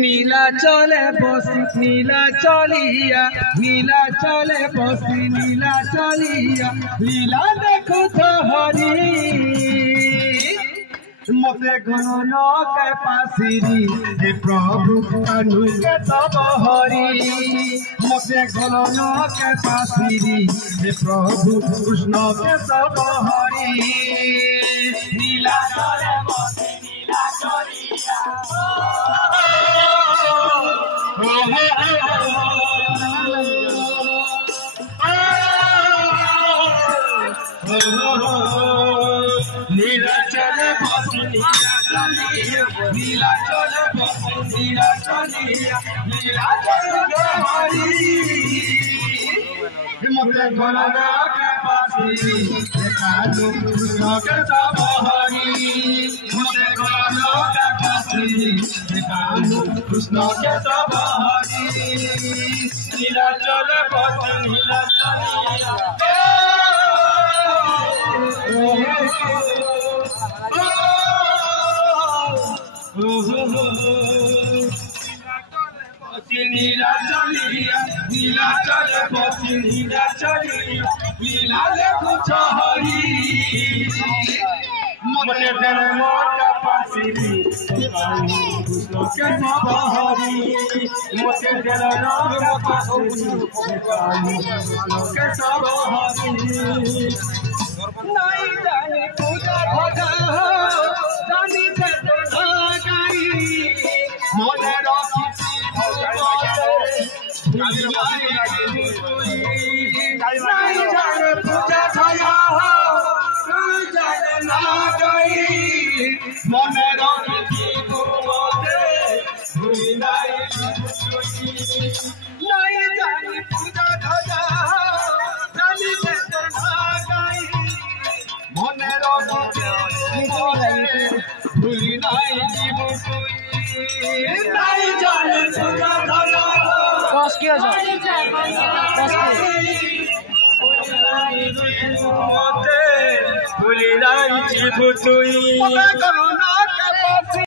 নীলা চলে বসি নীলা চলিয়া নীলা চলে বসি নীলা চলিয়া লীলা দেখো তো হরি মতে ঘন কে পাসিরি হে প্রভু কানু কে তব হরি মতে ঘন কে পাসিরি হে প্রভু কৃষ্ণ কে তব হরি নীলা চলে বসি নীলা চলিয়া नीला चले बसी नीला चलिया नीला चले बसी नीला चलिया नीला चले हरी मते घना के पासी कानू कृष्ण के सब हरी मते घना के पासी कानू कृष्ण के सब हरी नीला चले बसी नीला चलिया नीला चलिया नीला चले बसी नीला चलिया लीला देखो हरी मते जन्म का पासिरी कृष्ण के सब हरी मते जन्म का पासिरी कृष्ण के सब हरी नहीं जाने पूजा भजा जानी चंद्रा गाई मोने रखी नहीं जाने पूजा भजा जाने ना गई मोने रखी नहीं जाने पूजा भजा जानी चंद्रा गाई মনে ভুলি নাই জীব নাই জানে সুজা ধরা কস কি আছে ভুলি নাই জীব তুই